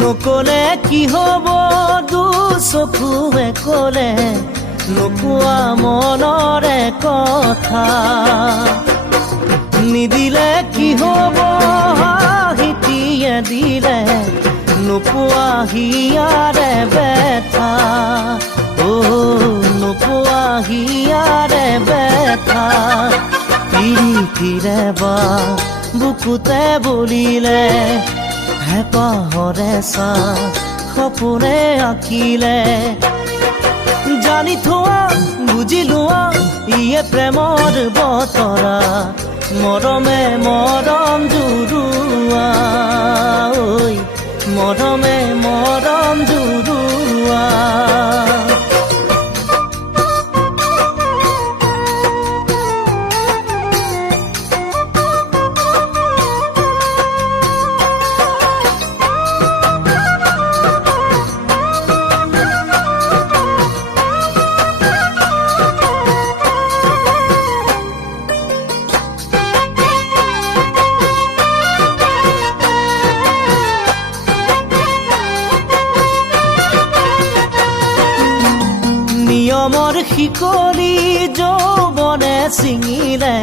নকলে কি হব দুচকুৱে কলে নোকোৱা মনৰে কথা নিদিলে কি হব হাঁহিটিয়ে দিলে নোপোৱা হিয়াৰে বেথা নোপোৱা হিয়াৰে বেথা পিৰিতিৰে বা বুকুতে বুলিলে হেঁপাহৰে চা সপোনে আঁকিলে জানি থোৱা বুজি লোৱা ইয়ে প্ৰেমৰ বতৰা মৰমে মৰম জুৰুৱা ঐ মৰমে মৰম জুৰুৱা নিয়মৰ শিকলি যৌৱনে ছিঙিলে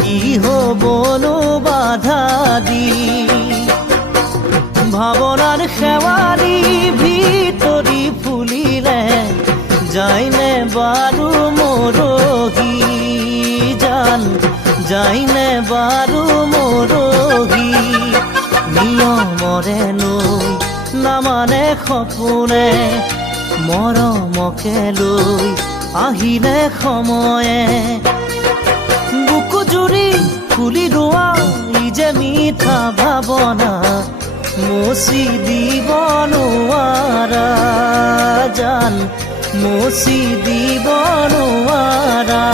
কি হ'বনো বাধা দি ভাৱনাৰ শেৱালি ভিতৰি ফুলিলে যায়নে বাৰু মৰহি জান যায়নে বাৰু মৰহি নিয়মৰে নৈ নামানে সপোনে মৰমকে লৈ আহিলে সময়ে বুকু জুৰি ফুলি ৰোৱা ই যে মিঠা ভাৱনা মুচি দিব নোৱাৰা জান মুচি দিব নোৱাৰা